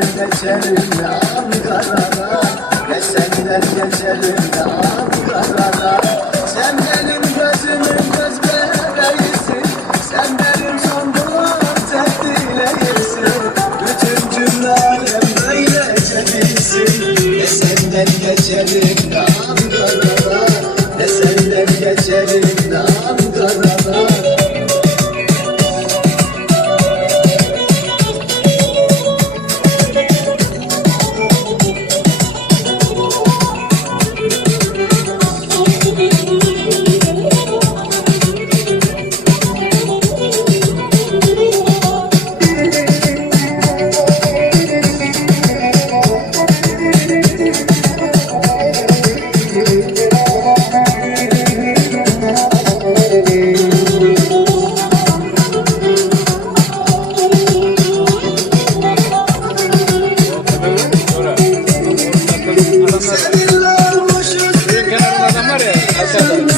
gider geçelim de Ankara'da Geçse gider geçelim de Ankara'da Thank you.